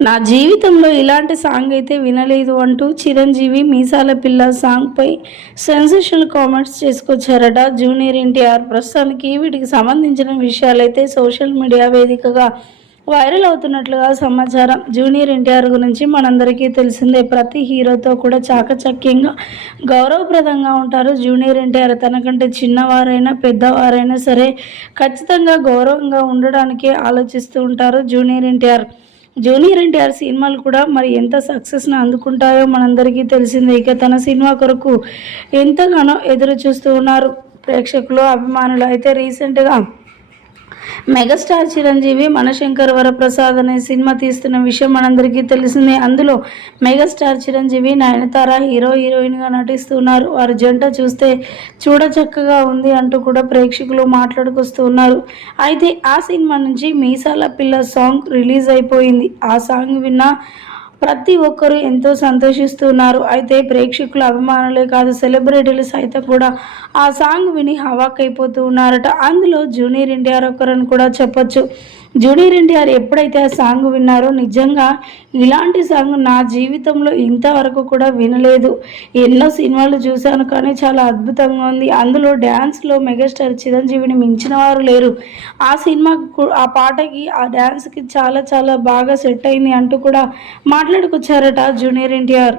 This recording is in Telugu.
నా జీవితంలో ఇలాంటి సాంగ్ అయితే వినలేదు అంటూ చిరంజీవి మీసాల పిల్ల సాంగ్పై సెన్సేషనల్ కామెంట్స్ చేసుకొచ్చారట. జూనియర్ ఎన్టీఆర్ ప్రస్తుతానికి వీటికి సంబంధించిన విషయాలైతే సోషల్ మీడియా వేదికగా వైరల్ అవుతున్నట్లుగా సమాచారం. జూనియర్ ఎన్టీఆర్ గురించి మనందరికీ తెలిసిందే. ప్రతి హీరోతో కూడా చాకచక్యంగా గౌరవప్రదంగా ఉంటారు జూనియర్ ఎన్టీఆర్. తనకంటే చిన్నవారైనా పెద్దవారైనా సరే ఖచ్చితంగా గౌరవంగా ఉండడానికే ఆలోచిస్తూ ఉంటారు జూనియర్ ఎన్టీఆర్. జూనియర్ ఎన్టీఆర్ సినిమాలు కూడా మరి ఎంత సక్సెస్ను అందుకుంటాయో మనందరికీ తెలిసిందే. ఇక తన సినిమా కొరకు ఎంతగానో ఎదురు చూస్తూ ఉన్నారు ప్రేక్షకులు అభిమానులు. అయితే రీసెంట్గా మెగాస్టార్ చిరంజీవి మనశంకర్ వరప్రసాద్ అనే సినిమా తీస్తున్న విషయం మనందరికీ తెలిసిందే. అందులో మెగాస్టార్ చిరంజీవి నయనతార హీరో హీరోయిన్గా నటిస్తున్నారు. వారి జంట చూస్తే చూడచక్కగా ఉంది అంటూ కూడా ప్రేక్షకులు మాట్లాడుకొస్తున్నారు. అయితే ఆ సినిమా నుంచి మీసాల పిల్ల సాంగ్ రిలీజ్ అయిపోయింది. ఆ సాంగ్ విన్నా ప్రతి ఒక్కరూ ఎంతో సంతోషిస్తున్నారు. అయితే ప్రేక్షకుల అభిమానులే కాదు సెలబ్రిటీలు సైతం కూడా ఆ సాంగ్ విని హవాక్ అయిపోతూ ఉన్నారట. అందులో జూనియర్ ఎన్టీఆర్ ఒకరని కూడా చెప్పొచ్చు. జూనియర్ ఎన్టీఆర్ ఎప్పుడైతే ఆ సాంగ్ విన్నారో నిజంగా ఇలాంటి సాంగ్ నా జీవితంలో ఇంతవరకు కూడా వినలేదు. ఎన్నో సినిమాలు చూశాను కానీ చాలా అద్భుతంగా ఉంది. అందులో డ్యాన్స్లో మెగాస్టార్ చిరంజీవిని మించిన వారు లేరు. ఆ సినిమాకు ఆ పాటకి ఆ డ్యాన్స్కి చాలా చాలా బాగా సెట్ అయింది అంటూ కూడా మాట్లాడుకొచ్చారట జూనియర్ ఎన్టీఆర్